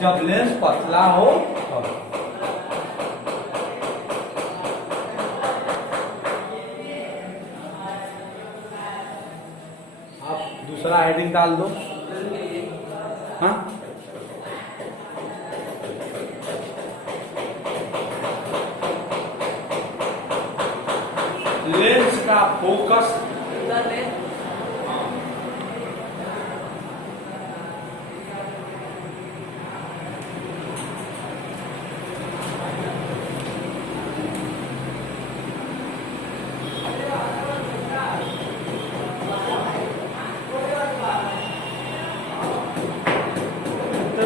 जब लेंस पतला हो तब। आप दूसरा हेडिंग डाल दो। हाँ, लेंस का फोकस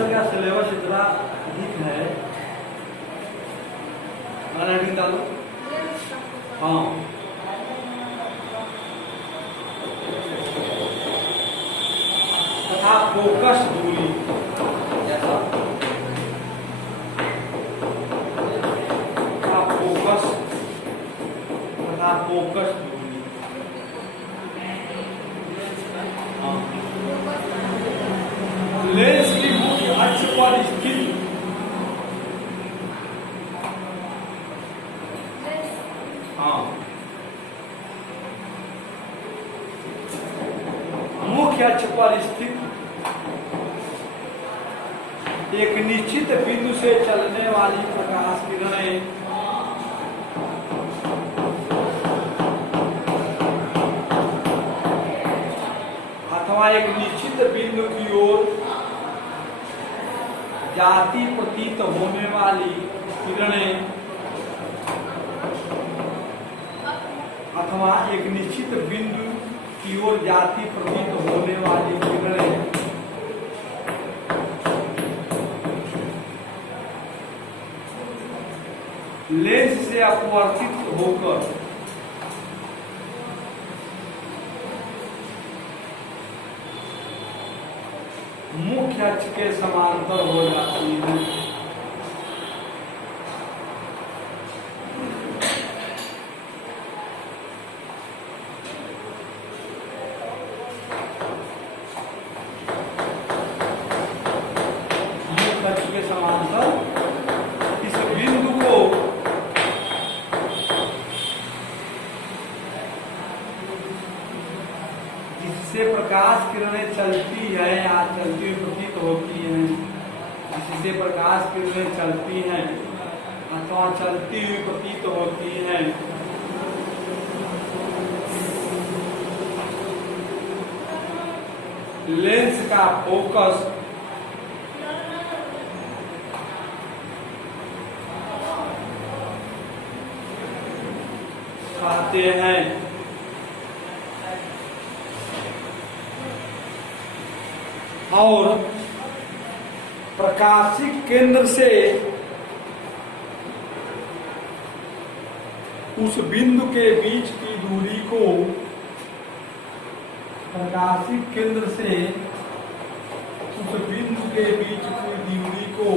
का सिलेबस इतना अधिक है। हेडिंग डालो। हाँ, तथा फोकस दूरी जैसा फोकस तथा फोकस दूरी। हाँ, लेंस की मुख्य अक्ष पर स्थित मुख्य अक्ष पर स्थित एक निश्चित बिंदु से चलने वाली प्रकाश किरणें अथवा एक निश्चित बिंदु की ओर जाती प्रतीत होने वाली किरणें अथवा एक निश्चित बिंदु की ओर जाती प्रतीत होने वाली किरणें लेंस से अपवर्तित होकर मुख्य अक्ष के समांतर हो जाती है। मुख्य अक्ष के समांतर इस बिंदु को जिससे प्रकाश किरणें चलती है या चलती हुई प्रतीत होती हैं, जिससे प्रकाश किरणें चलती हैं अथवा चलती हुई प्रतीत होती हैं, लेंस का फोकस कहते हैं। और प्रकाशिक केंद्र से उस बिंदु के बीच की दूरी को प्रकाशिक केंद्र से उस बिंदु के बीच की दूरी को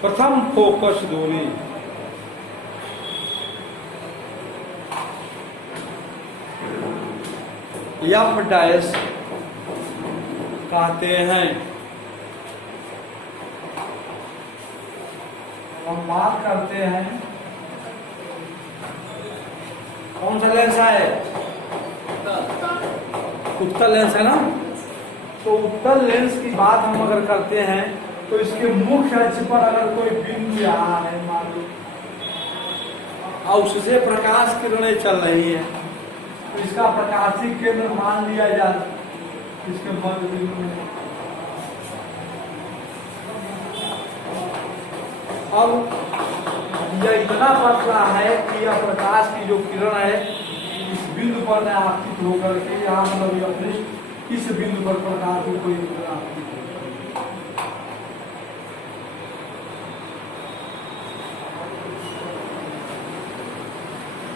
प्रथम फोकस दूरी एफ डैश कहते हैं। हम बात करते हैं कौन सा लेंस है? उत्तल लेंस है ना। तो उत्तल लेंस की बात हम अगर करते हैं तो इसके मुख्य अक्ष पर अगर कोई बिंदु यहाँ है मान लो और उससे प्रकाश किरणें चल रही है तो इसका प्रकाशिक केंद्र मान लिया जाए इसके मध्य बिंदु में। अब यह इतना पतला है कि यह प्रकाश की जो किरण है इस बिंदु पर न आपतित होकर के यहाँ मतलब यह पृष्ठ इस बिंदु पर प्रकाश की कोई आपतित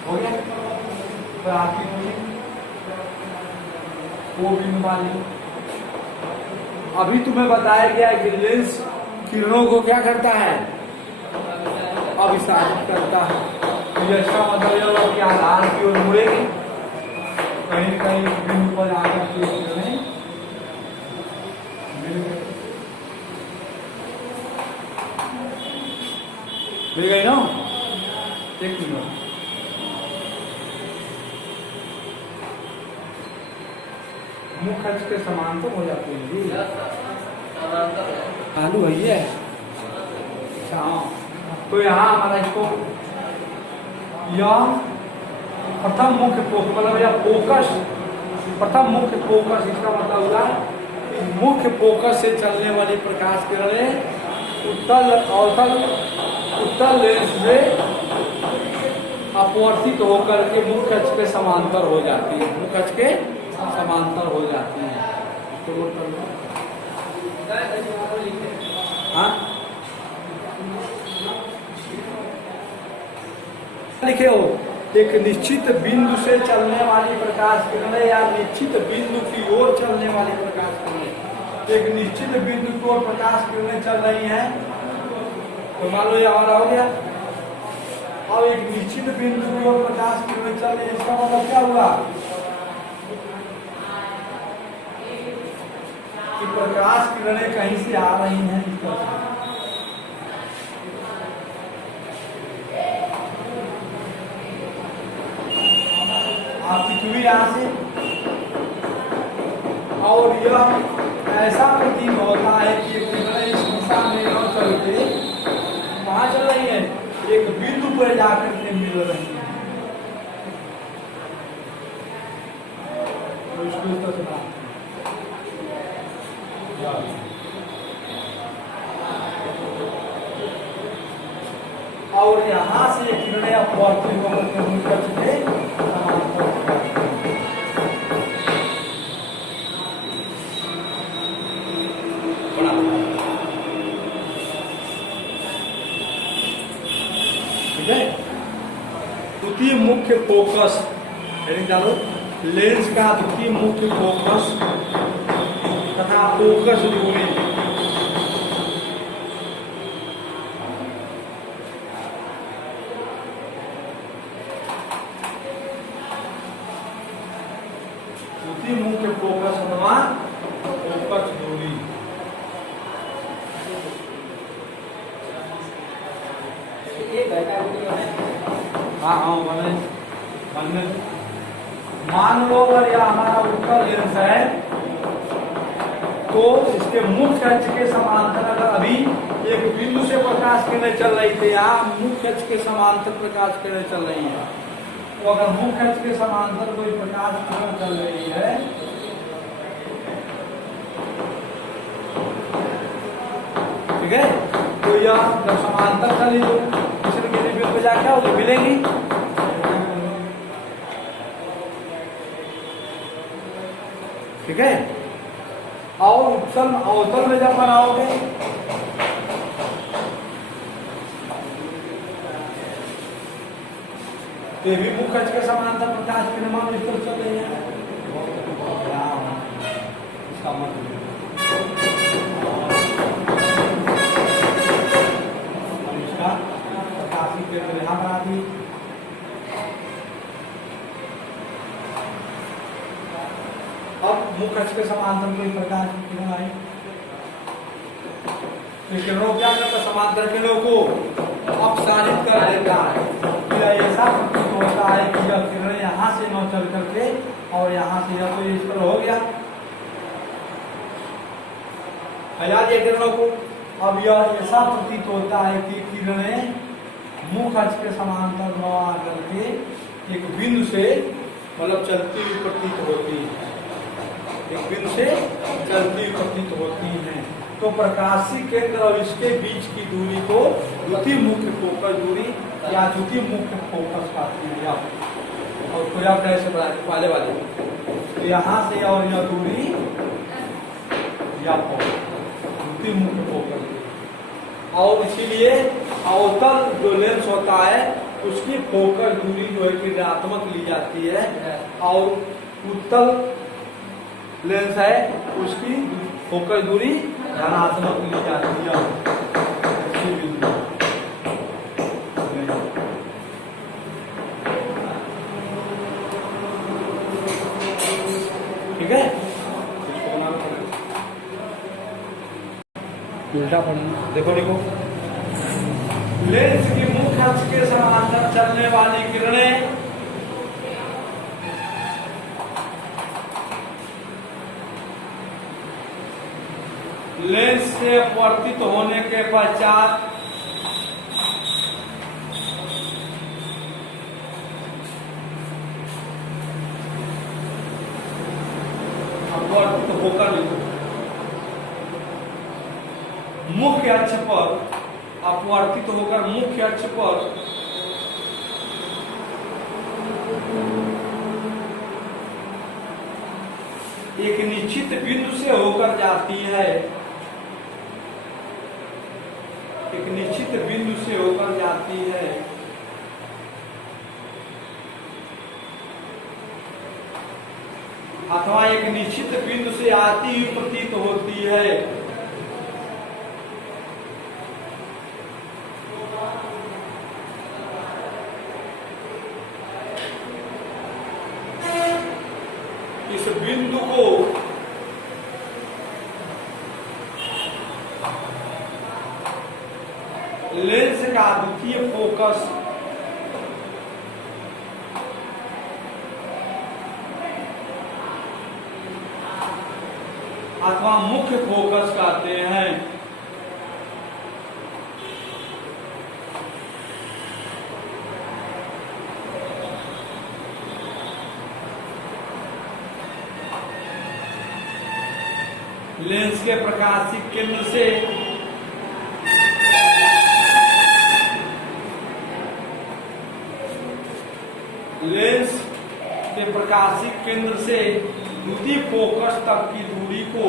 हो गया। वो बिंदु वाली अभी तुम्हें बताया गया कि लेंस किरणों को क्या करता है? अभिसारित करता है। तो इसका मतलब यह कि आधार की ओर मुड़ेगी, कहीं कहीं बिंदु पर आकर के किरणें मिल गई ना। एक मिनट, मुख अक्ष के समांतर हो जाती है जी। आलू है ये। अच्छा हाँ, तो यहाँ हमारा इसको यह प्रथम मुख्य फोकस मतलब यह फोकस, प्रथम मुख्य फोकस, इसका मतलब हुआ कि मुख्य फोकस से चलने वाली प्रकाश किरणें उत्तल लेंस में अपवर्तित होकर के मुख्य अक्ष के समांतर हो जाती है, मुख्य अक्ष के समांतर हो जाती है। तो हाँ लिखे हो, एक निश्चित बिंदु से चलने वाली प्रकाश किरणें या निश्चित बिंदु की ओर चलने वाली प्रकाश किरणें, एक निश्चित बिंदु की ओर प्रकाश किरणें चल रही हैं, तो मान लो ये हमारा हो गया। अब एक निश्चित बिंदु की ओर प्रकाश किरणें चल रही है, इसका मतलब क्या हुआ कि प्रकाश किरणें कहीं से आ रही हैं, आपकी क्यों यहाँ से, और यह ऐसा प्रतीत होता है कि किरणें इस दिशा में न चलते कहाँ चल रही है, एक बिंदु पर जाकर के मिल रही है। तो इसको और यहाँ से किरणें अपवर्तित होकर के मुख्य अक्ष के समांतर द्वितीय मुख्य फोकस, डालो लेंस का द्वितीय मुख्य फोकस तथा फोकस दूरी, द्वितीय मुख्य फोकस अथवा फोकस दूरी। हाँ हाँ बने मान लो अगर यह हमारा उत्तल लेंस है तो इसके मुख्य अक्ष के समांतर अगर अभी एक बिंदु से प्रकाश किरणें चल रही थी, यहाँ मुख्य अक्ष के समांतर प्रकाश किरणें चल रही है, तो अगर मुख्य अक्ष के समांतर कोई प्रकाश किरण चल रही है ठीक है, तो यह जब समांतर चली तो दूसरे के बिंदु पे जाकर उसे मिलेंगी, ठीक है। और उत्तल अवतल में जब बनाओगे तो भी मुख्य अक्ष के समांतर प्रकाश किरण मान इस तरह चल रही है, इसका मतलब इसका प्रकाशी केंद्र यहाँ बना दी। अब मुख्य अक्ष के समांतर कोई प्रकाश की किरण आई, तो किरणों क्या करता है, समांतर किरणों को अपसारित कर देता है। फिर ऐसा प्रतीत होता है कि यह किरणें यहाँ से न चल करके और यहाँ से यह तो इस पर हो गया, फैला दिया किरणों को। अब यह ऐसा प्रतीत होता है कि किरणें मुख्य अक्ष के समांतर न आकर के एक बिंदु से मतलब चलती हुई प्रतीत होती है, एक बिंदु से चलती हुई प्रतीत होती हैं। तो प्रकाशी केंद्र और इसके बीच की दूरी को द्वितीय मुख्य फोकस दूरी या द्वितीय मुख्य फोकस कहते हैं। और कोई आप कैसे पहले वाले तो यहाँ से और यह दूरी या द्वितीय मुख्य फोकस, और इसीलिए अवतल जो लेंस होता है उसकी फोकस दूरी जो है कि ऋणात्मक ली जाती है, और उत्तल लेंस है उसकी फोकस दूरी धनात्मक ली जाती है। ठीक है, इसको बनाना पड़ेगा, उल्टा पड़ना। देखो देखो, लेंस की मुख्य अक्ष के समांतर चलने वाली किरणें लेंस से अपवर्तित होने के पश्चात अपवर्तित होकर मुख्य अक्ष पर अपवर्तित होकर मुख्य अक्ष पर एक निश्चित बिंदु से होकर जाती है, एक निश्चित बिंदु से होकर जाती है, अथवा एक निश्चित बिंदु से आती हुई प्रतीत होती है। इस बिंदु को लेंस का द्वितीय फोकस अथवा मुख्य फोकस कहते हैं। लेंस के प्रकाशिक केंद्र से लेंस के प्रकाशिक केंद्र से द्वितीय फोकस तक की दूरी को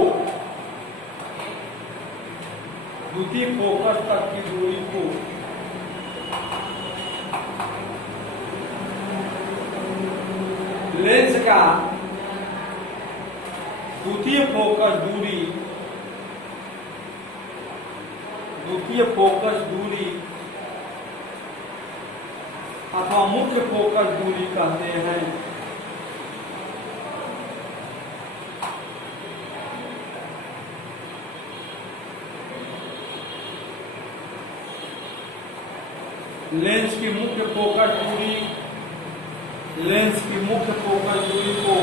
लेंस का द्वितीय फोकस दूरी अथवा मुख्य फोकस दूरी कहते हैं। लेंस की मुख्य फोकस दूरी को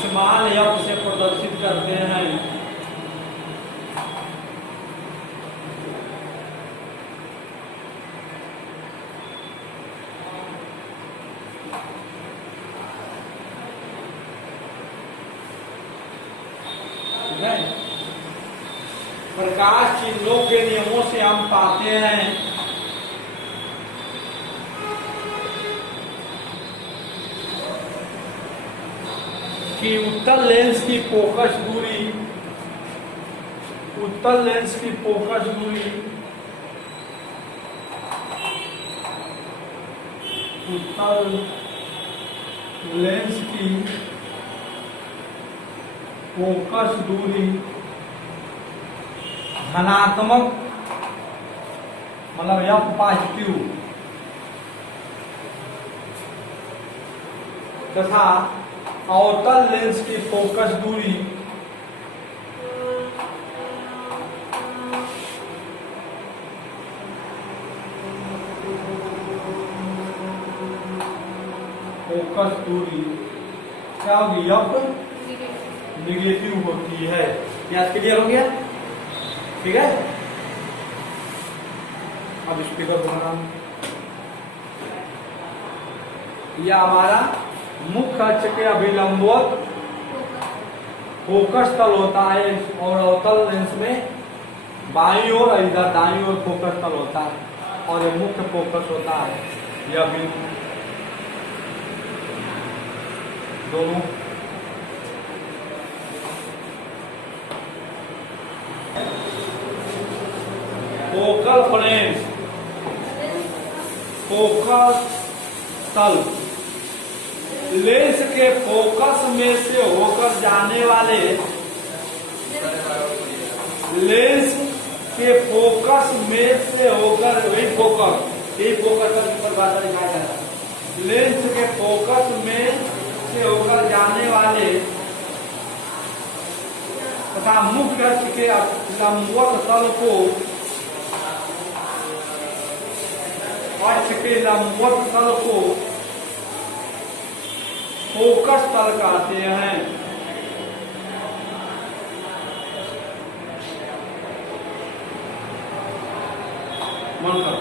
स्मॉल एफ से प्रदर्शित करते हैं। प्रकाश चिन्हों के नियमों से हम पाते हैं कि उत्तल लेंस की फोकस दूरी उत्तल लेंस की फोकस दूरी धनात्मक मतलब एफ पॉजिटिव तथा अवतल लेंस की फोकस दूरी क्या होगी, एफ निगेटिव होती है। याद क्लियर हो गया, ठीक है। अब स्पीकर बनाना, यह हमारा मुख्य अक्ष के अभिलंबवत फोकस तल होता है और अवतल लेंस में बाईं ओर इधर दाईं ओर फोकस तल होता है और ये मुख्य फोकस होता है। यह बिंदु दोनों फोकल फ्रेम फोकस तल लेंस के फोकस में से होकर जाने वाले लेंस के फोकस में से होकर वही फोकस का परिभाषा दिखाया जाता है। लेंस के फोकस में से होकर जाने वाले तथा मुख्य अक्ष के लंबवत तल को फोकस तल कहते हैं। मन कर